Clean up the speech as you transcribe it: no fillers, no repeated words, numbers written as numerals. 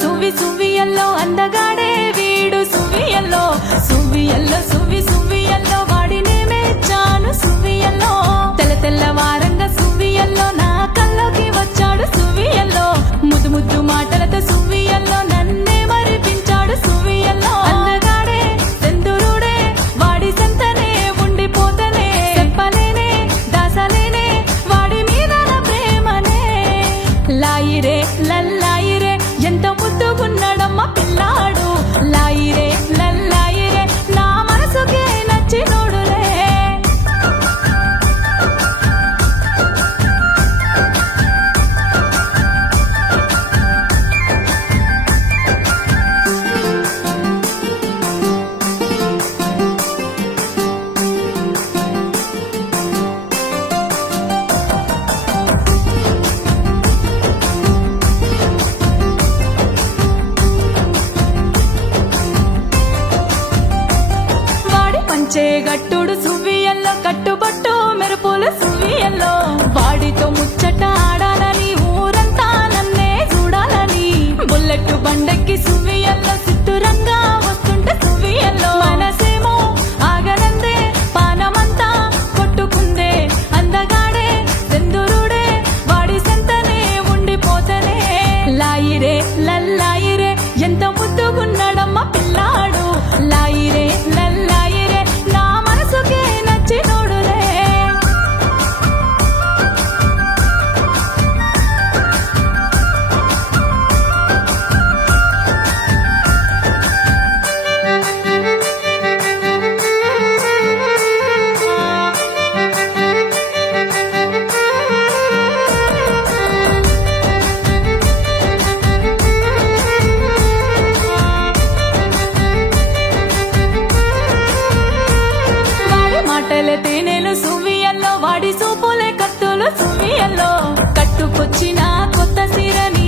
సువి సువియల్లో అందగాడే వీడు సువియల్లో సువియల్లో సువియల్లో వాడినే మెచ్చాను సువియల్లో తెల్లవారంగా సువియల్లో నా కల్లోకి వచ్చాడు సువియల్లో ముద్దు ముద్దు మాటలతో సువియల్లో నన్నే మరిపించాడు సువియల్లో అందగాడే సెందురుడే వాడి సంతనే ఉండిపోతనే చెప్పలేనే దాసలేనే వాడి మీద నా ప్రేమనే లాయిరే లల్లాయిరే ఎంత ముద్దుగున్నాడమ్మ పిల్లాడు లాయిరే లల్లాయిరే నా మనసుకే నచ్చినోడులే గట్టుడు సువియల్లో కట్టుబట్టు మెరుపులు సువియల్లో వాడితో ముచ్చట ఆడాలని ఊరంతా నన్నే చూడాలని బుల్లెట్టు బండెక్కి సువియల్లో సిట్టురంగా వస్తుంటే సువియల్లో మనసేమో ఆగనందే పానమంతా కొట్టుకుందే అందగాడే సెందురుడే వాడి సంతనే ఉండిపోతనే లాయిరే లల్లాయిరే ఎంత ముద్దుగున్నాడమ్మ పిల్లాడు లాయిరే లల్లాయిరే నా మనసుకే నచ్చినోడులే మాటలే తేనెలు సువియల్లో వాడి సూపులే కత్తులు సువియల్లో కట్టుకొచ్చిన కొత్త సీరని